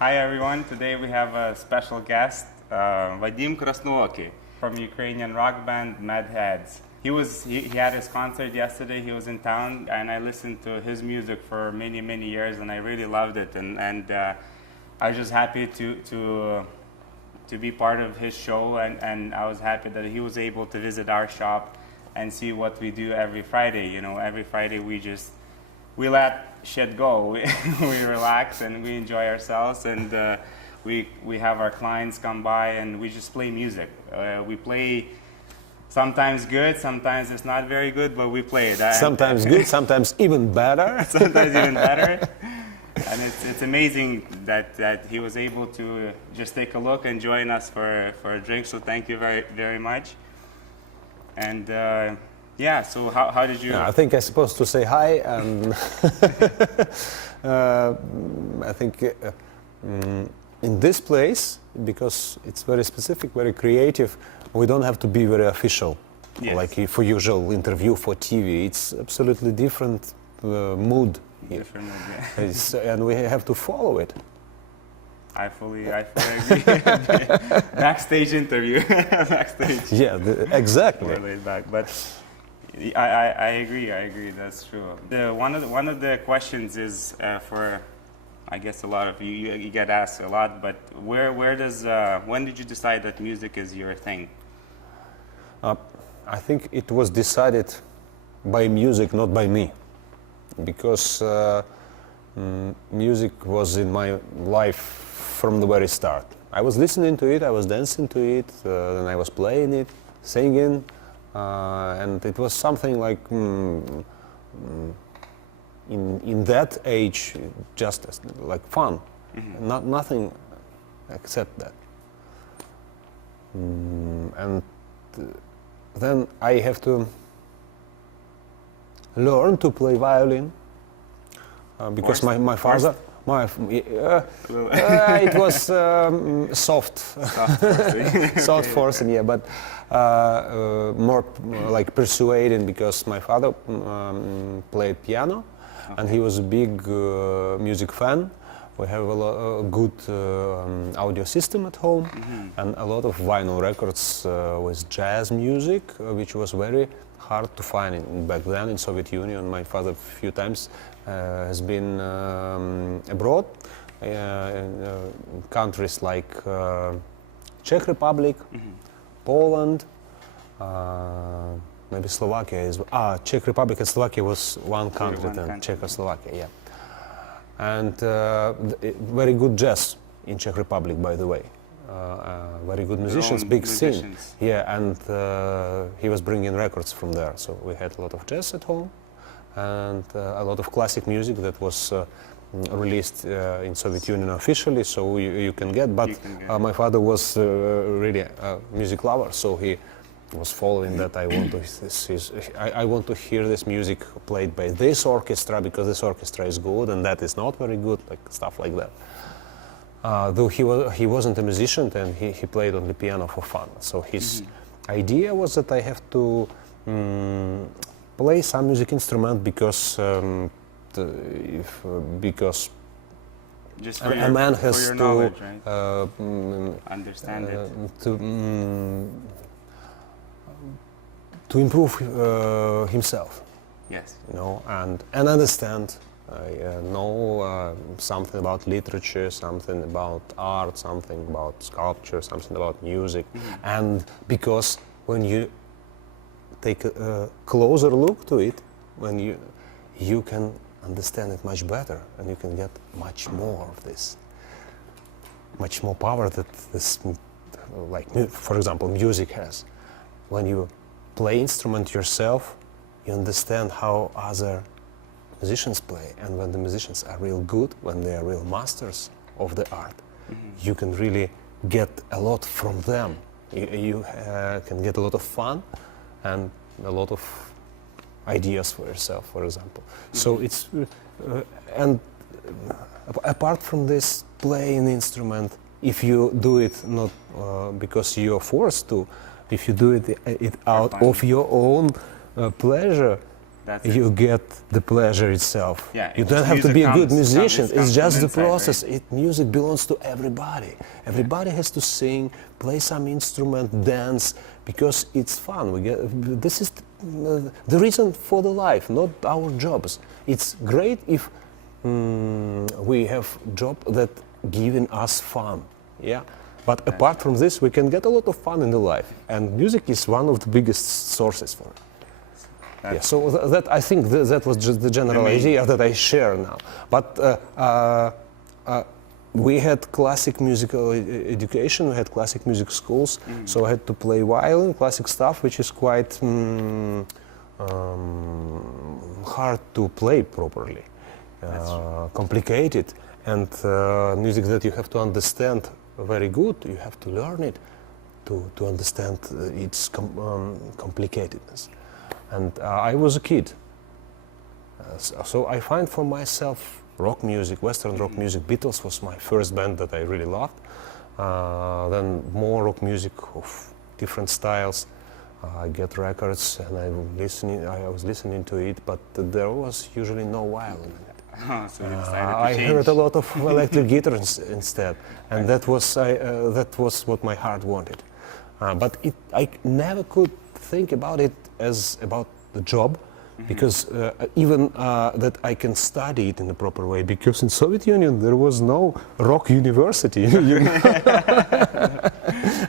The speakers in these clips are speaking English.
Hi everyone, today we have a special guest, Vadym Krasnooky from Ukrainian rock band Mad Heads. He had his concert yesterday, he was in town, and I listened to his music for many years and I really loved it, and I was just happy to be part of his show, and I was happy that he was able to visit our shop and see what we do every Friday. You know, every Friday we let shit go. We relax and we enjoy ourselves, and we have our clients come by and we just play music. We play sometimes good, sometimes it's not very good, but we play it. Sometimes good, sometimes even better. Sometimes even better. And it's amazing that he was able to just take a look and join us for a drink. So thank you very much. And yeah, so how did you? Yeah, I think I'm supposed to say hi, and I think in this place, because it's very specific, very creative, we don't have to be very official, Yes. like for usual interview for TV. It's absolutely different mood here. Different mood, yeah. And we have to follow it. I fully agree. Backstage interview. Backstage. Yeah, exactly. More laid back, but I agree. That's true. One of the questions is for, I guess, a lot of you get asked a lot. But when did you decide that music is your thing? I think it was decided by music, not by me, because music was in my life from the very start. I was listening to it, I was dancing to it, and I was playing it, singing, and it was something like in that age, just like fun, nothing except that. And then I have to learn to play violin because my father. It was soft forcing, yeah, but more like persuading, because my father played piano, and he was a big music fan. We have a good audio system at home, and a lot of vinyl records with jazz music, which was very hard to find back then in Soviet Union. My father a few times has been abroad, in countries like Czech Republic, Poland, maybe Slovakia is. Czech Republic and Slovakia was one country, then Czechoslovakia, yeah. And very good jazz in Czech Republic, by the way. Very good musicians, big scene. Yeah, and he was bringing records from there. So we had a lot of jazz at home, and a lot of classic music that was released in Soviet Union officially, so you can get. But my father was really a music lover, so he was following that. I want to hear this music played by this orchestra, because this orchestra is good and that is not very good, like stuff like that. Though he wasn't a musician, and he played on the piano for fun. So his idea was that I have to play some music instrument because Just a man has to understand it. To improve himself. Yes. You know, and understand. Know something about literature, something about art, something about sculpture, something about music. And because when you take a closer look to it, when you can understand it much better, and you can get much more of this, much more power that this, like for example, music has. When you play instrument yourself, you understand how other musicians play, and when the musicians are real good, when they are real masters of the art, you can really get a lot from them. You can get a lot of fun and a lot of ideas for yourself, for example. So it's and apart from this playing instrument, if you do it not because you're forced to, if you do it out of your own pleasure, That's you get the pleasure itself. Yeah, You it's don't just have to music be a good comes- musician. it It's comes just from the inside, right? process. Music belongs to everybody. Everybody has to sing, play some instrument, dance, because it's fun. This is the reason for the life, not our jobs. It's great if we have job that giving us fun. Yeah. But apart from this, we can get a lot of fun in the life, and music is one of the biggest sources for it. Yeah, so that I think that was just the general idea that I share now. But we had classic musical education, we had classic music schools, so I had to play violin, classic stuff, which is quite hard to play properly, complicated, and music that you have to understand very good, you have to learn it to understand its complicatedness. And I was a kid, so I find for myself rock music, Western rock music. Beatles was my first band that I really loved. Then more rock music of different styles. I get records and I was listening to it, but there was usually no violin in it. Oh, so you decided to I change. heard a lot of electric guitars instead, and that was what my heart wanted. But I never could think about it as about the job, because even that I can study it in the proper way, because in Soviet Union there was no rock university. You know?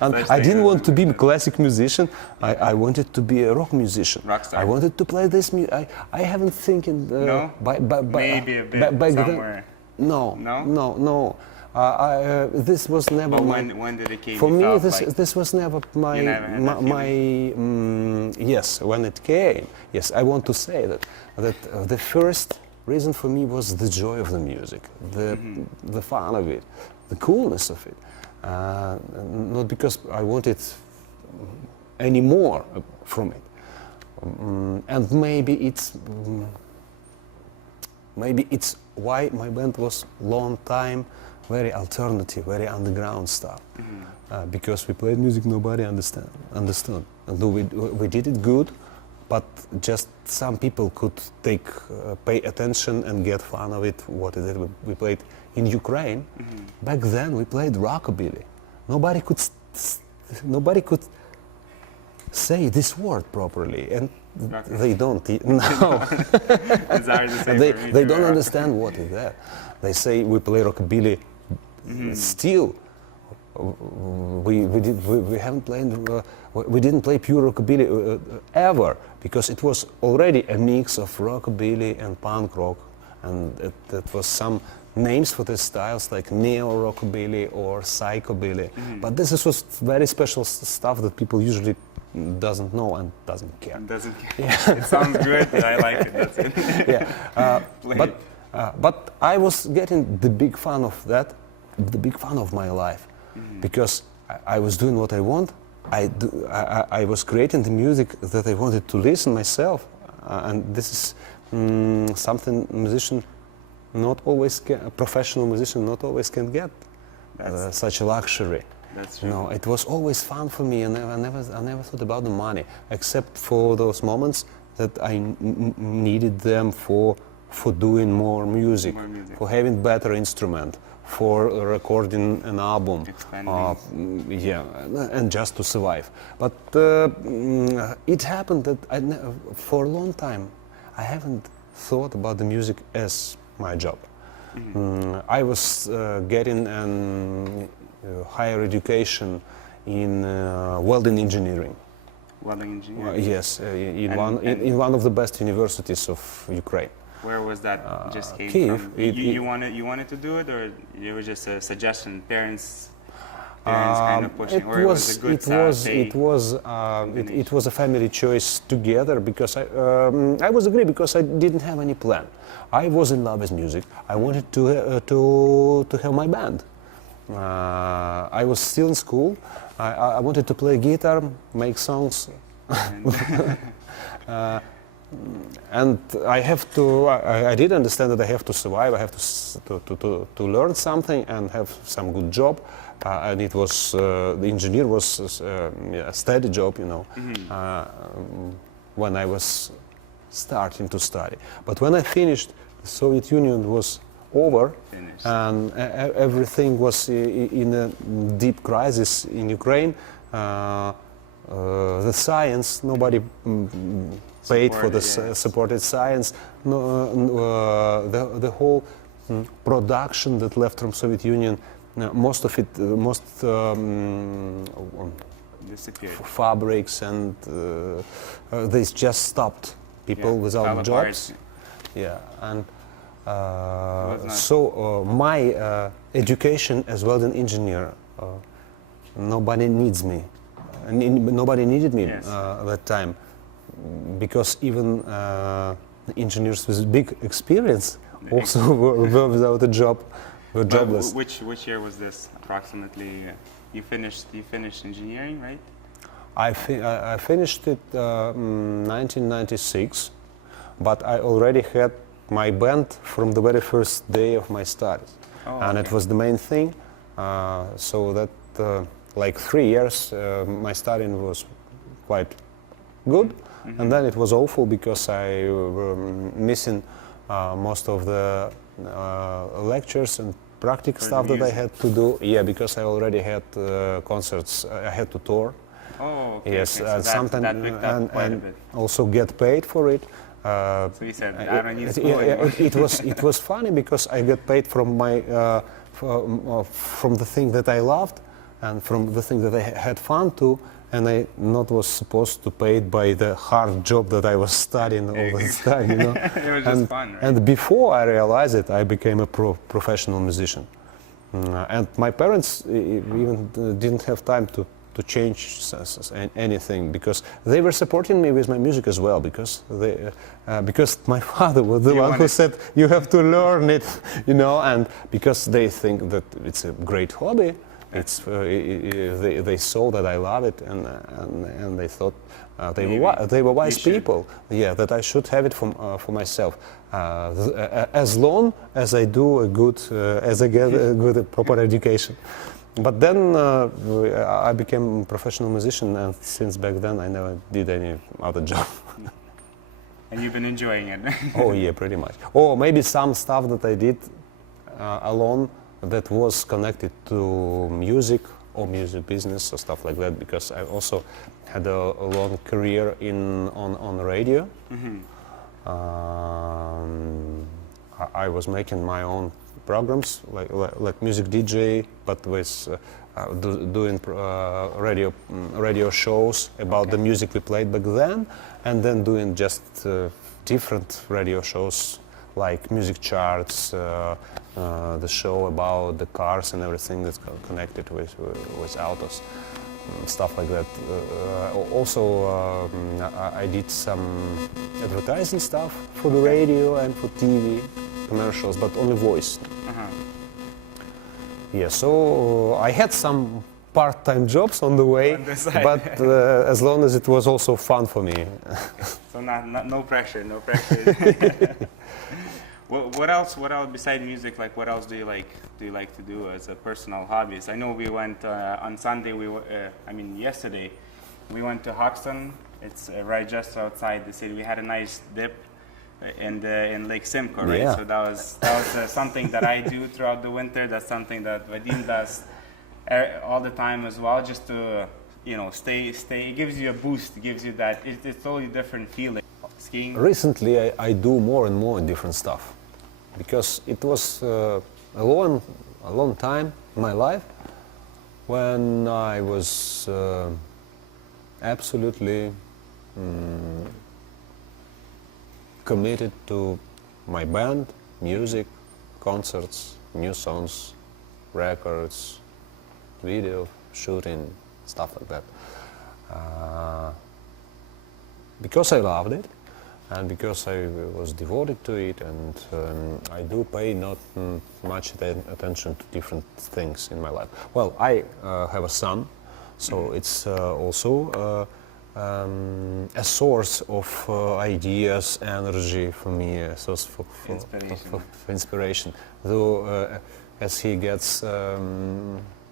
And I didn't want to be a classic musician. I wanted to be a rock musician. Rock star. I wanted to play this music. I haven't thinking. No? Maybe a bit back somewhere. Then, no. No? No. This was never. But my, when did it came? for You me, felt this was never my You never had that yes. When it came, yes, I want to say that the first reason for me was the joy of the music, the fun of it, the coolness of it. Not because I wanted any more from it, and maybe it's why my band was long time very alternative, very underground stuff. Because we played music nobody understood. And we did it good, but just some people could pay attention and get fun of it. What is it? We played in Ukraine. Back then we played rockabilly. Nobody could say this word properly, and they don't. No. It's hard to say for me They too, don't yeah. understand what is that. They say we play rockabilly. Still, we haven't played. We didn't play pure rockabilly ever, because it was already a mix of rockabilly and punk rock, and that was some names for the styles like neo rockabilly or psychobilly. But this was very special stuff that people usually doesn't know and doesn't care. Doesn't It sounds good, but I like it. That's it. Yeah, but I was getting the big fun of that, the big fun of my life, because I was doing what I want. I was creating the music that I wanted to listen myself, and this is something a professional musician not always can get such a luxury. That's true. No, it was always fun for me, and I never thought about the money, except for those moments that I needed them for doing more music, for having better instrument, for recording an album, and just to survive. But it happened that for a long time I haven't thought about the music as my job. I was getting higher education in welding engineering. Welding engineering? Yes, in one of the best universities of Ukraine. Where was that? Just came Kyiv. from? You wanted to do it, or it was just a suggestion? Parents kind of pushing, or it was a good it was a family choice together, because I was agree because I didn't have any plan. I was in love with music. I wanted to have my band. I was still in school. I wanted to play guitar, make songs. And I did understand that I have to survive. I have to learn something and have some good job. And it was the engineer was a steady job, you know. When I was starting to study. But when I finished, the Soviet Union was over, Finished. and everything was in a deep crisis in Ukraine. The science, nobody paid for the supported science. The whole production that left from Soviet Union, most of it, Disappeared. fabrics and they just stopped. People without jobs. Yeah, and so my education as well as an engineer, nobody needs me. Nobody needed me that time, because even engineers with big experience also were without a job, were jobless. Which year was this approximately? You finished engineering, right? I finished it 1996, but I already had my band from the very first day of my studies, and it was the main thing. So that like 3 years, my studying was quite good, and then it was awful because I were missing most of the lectures and practical stuff that I had to do. Yeah, because I already had concerts. I had to tour. Oh, okay. Yes, okay. So sometimes that picked up quite a bit. also get paid for it. So you said, I don't need school anymore. It was funny because I get paid from my from the thing that I loved and from the thing that I had fun to, and I not was supposed to pay it by the hard job that I was studying all the time, you know. It was just fun, right? And before I realized it, I became a professional musician. And my parents even didn't have time to change anything, because they were supporting me with my music as well, because my father was the one who said you have to learn it, you know, and because they think that it's a great hobby. It's they saw that I love it, and they thought they were wise people. Yeah, that I should have it for myself, as long as I do a good as I get a good proper education. But then I became a professional musician, and since back then I never did any other job. And you've been enjoying it. Oh yeah, pretty much. Or maybe some stuff that I did alone that was connected to music or music business or stuff like that, because I also had a long career on radio. I was making my own programs like music DJ, but with doing radio shows about the music we played back then, and then doing just different radio shows like music charts, the show about the cars and everything that's connected with autos, stuff like that. Also, I did some advertising stuff for the radio and for TV commercials, but only voice. Yeah, so I had some part-time jobs on the way, but as long as it was also fun for me. So no pressure, no pressure. What else besides music? Like, what else do you like to do as a personal hobbies? I know we went on Sunday. Yesterday, we went to Hoxton. It's right just outside the city. We had a nice dip in Lake Simcoe, right? Yeah. So that was something that I do throughout the winter. That's something that Vadym does all the time as well, just to stay. It gives you a boost. It gives you that. It's totally different feeling. Skiing. Recently, I do more and more different stuff, because it was a long time in my life when I was absolutely committed to my band, music, concerts, new songs, records, video shooting, stuff like that. Because I loved it, and because I was devoted to it, and I do pay not much attention to different things in my life. Well, I have a son, so it's also a source of ideas, energy for me, a source for inspiration. Though as he gets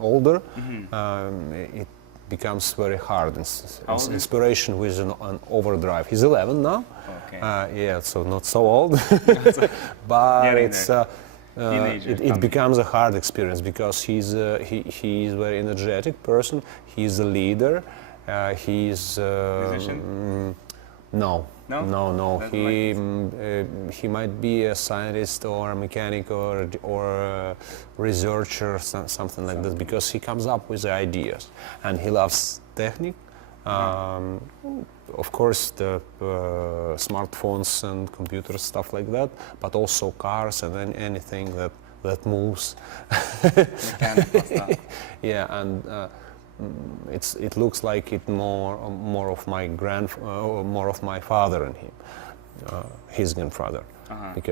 older, becomes very hard. How old is he? Inspiration with an overdrive. He's 11 now. Okay. Yeah, so not so old, but Getting it's there. Teenager it coming. becomes a hard experience because he is a very energetic person. He's a leader. He's Musician? No. No? No. Doesn't like He might be a scientist or a mechanic or a researcher, something like that, because he comes up with the ideas and he loves technique. Of course, the smartphones and computers, stuff like that, but also cars and then anything that moves. Mechanical stuff. Yeah, and it looks like it more of my more of my father and him, his grandfather,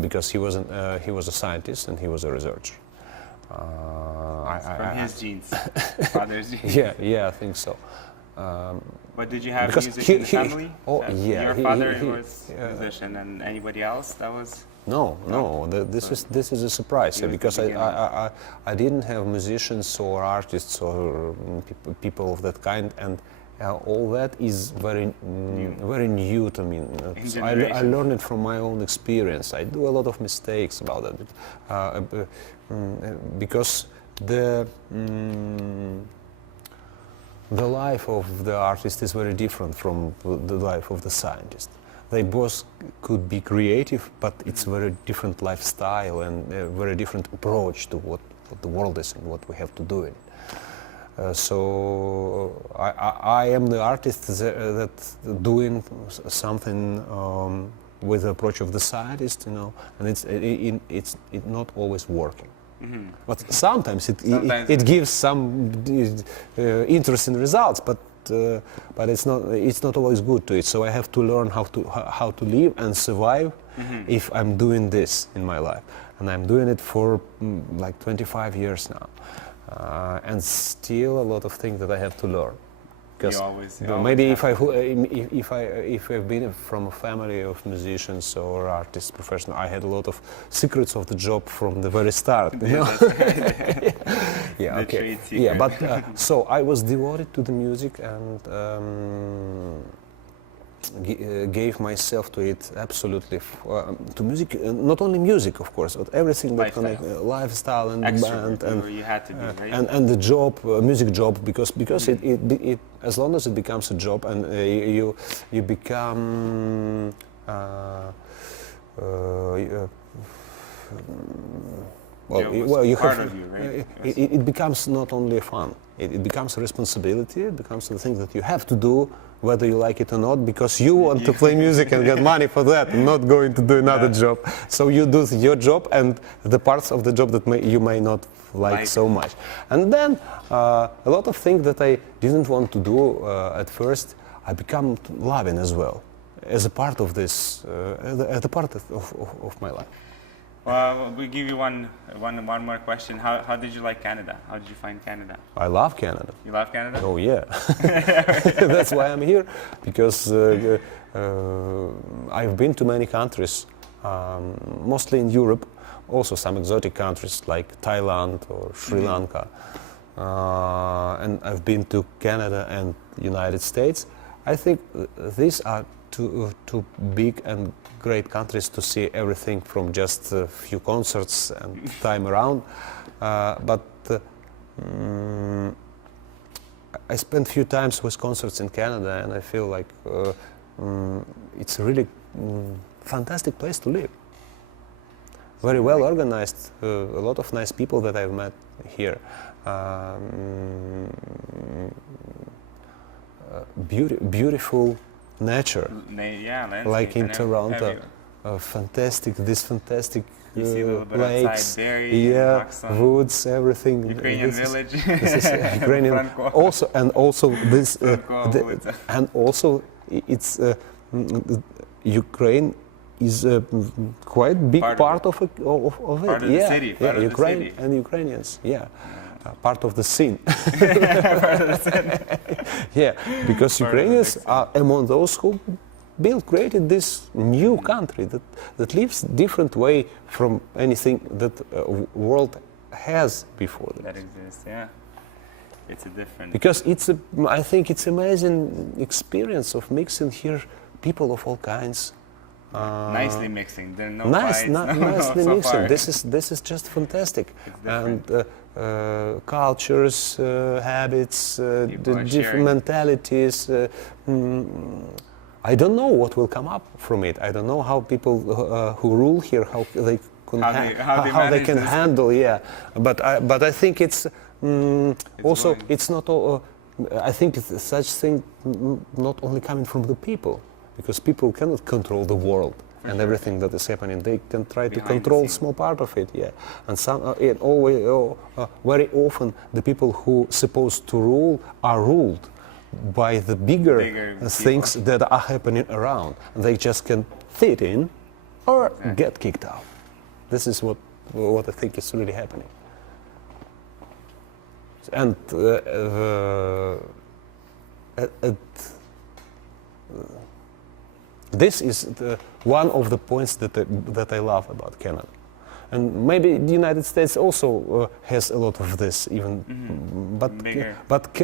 because he was a scientist and he was a researcher. From his genes, father's genes. Yeah, I think so. But did you have Because music in the family? Oh, yeah. Your father was a musician, and anybody else that was? No. This is a surprise It was the because beginning. I didn't have musicians or artists or people of that kind, and all that is very new to me. So I learned it from my own experience. I do a lot of mistakes about that because the life of the artist is very different from the life of the scientist. They both could be creative, but it's a very different lifestyle and a very different approach to what the world is and what we have to do in it. So I am the artist that doing something with the approach of the scientist, and it's not always working. Mm-hmm. But sometimes it gives some interesting results, but it's not always good to it. So I have to learn how to live and survive if I'm doing this in my life, and I'm doing it for like 25 years now, and still a lot of things that I have to learn. Because maybe if I've been from a family of musicians or artists, professional, I had a lot of secrets of the job from the very start. Yeah, okay. Yeah, but so I was devoted to the music and gave myself to it absolutely to music. Not only music, of course, but everything that connects lifestyle and the band and you had to be, right? and the job, music job, because it as long as it becomes a job and you become you part have of you, right? it becomes not only fun. It becomes a responsibility. It becomes the thing that you have to do, whether you like it or not, because you want to play music and get money for that, and not going to do another job. So you do your job and the parts of the job that you may not like so much. And then a lot of things that I didn't want to do at first, I become loving as well, as a part of this, as a part of my life. Well, we give you one more question. How did you like Canada? How did you find Canada? I love Canada. You love Canada? Oh yeah, that's why I'm here, because I've been to many countries, mostly in Europe, also some exotic countries like Thailand or Sri Lanka, and I've been to Canada and United States. I think these are two big and great countries to see everything from just a few concerts and time around. But I spent few times with concerts in Canada, and I feel like it's a really fantastic place to live. Very well organized, a lot of nice people that I've met here. Beautiful nature, like in Toronto, fantastic you see a little bit lakes, outside, berry, woods, everything. Ukrainian village. This is Ukrainian. also this, and also it's Ukraine is a quite big part of it. Part of the city. Yeah, Ukraine and Ukrainians. Yeah. Part of the scene. Yeah, because Ukrainians are among those who created this new country that lives different way from anything that world has before this. That exists, yeah. It's a different. Because I think it's amazing experience of mixing here people of all kinds. Nicely mixing. There are no Nice, fights. nicely so mixing. far. This is just fantastic. It's And different. cultures, habits, People the are different sharing. mentalities. I don't know what will come up from it. I don't know how people who rule here how they can How they how they manage can this. handle. Yeah, but I think it's also going. it's not. I think it's such thing not only coming from the people, because people cannot control the world and sure. everything that is happening. They can try to Behind the control scenes. small part of it. Yeah, and it always very often the people who supposed to rule are ruled by the bigger things that are happening around. They just can fit in or get kicked out. This is what I think is really happening. And this is one of the points that I love about Canada. And maybe the United States also has a lot of this, even, Bigger. but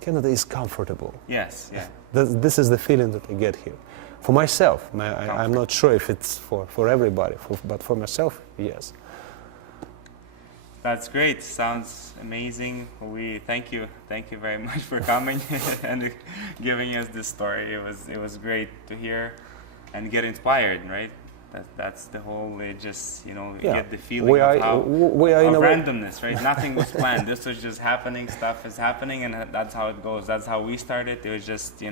Canada is comfortable. Yes, yeah. This is the feeling that I get here. For myself, I'm not sure if it's for everybody, but for myself, yes. That's great. Sounds amazing. We thank you very much for coming and giving us this story. It was great to hear and get inspired, right? That's the whole. It just you get the feeling we are in a randomness, right? Nothing was planned. This was just happening. Stuff is happening, and that's how it goes. That's how we started. It was just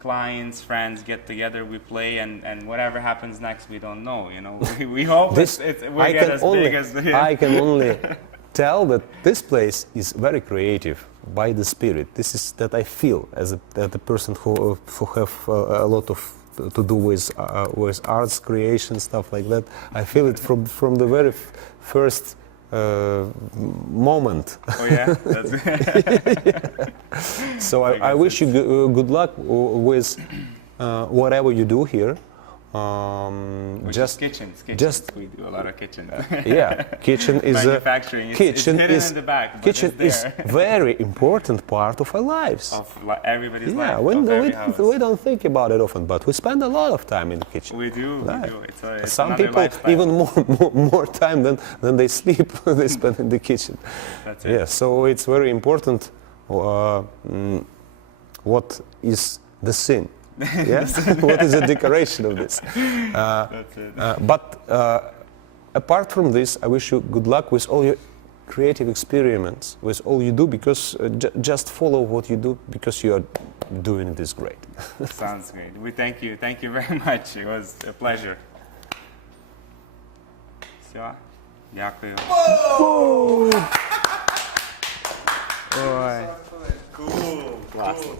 clients, friends get together, we play, and whatever happens next, we don't know. We hope we'll get as big as. I can only tell that this place is very creative by the spirit. This is that I feel as a person who have a lot of to do with arts creation, stuff like that. I feel it from the very first moment. Oh yeah, that's So I wish you good luck with whatever you do here. Just kitchens. We do a lot of kitchens. Yeah, kitchen is manufacturing. Kitchen it's hidden is in the back. But kitchen it's is very important part of our lives. Of everybody's Yeah, life. Of every house. we don't think about it often, but we spend a lot of time in the kitchen. We do. Right. We do. It's Some another people lifestyle. even more time than they sleep. They spend in the kitchen. That's it. Yeah, so it's very important. What is the sin? Yeah, what is the decoration of this? That's it. But apart from this, I wish you good luck with all your creative experiments, with all you do, because just follow what you do, because you are doing this great. Sounds great. We thank you. Thank you very much. It was a pleasure. Все. Дякую. Ой. Cool. Классно.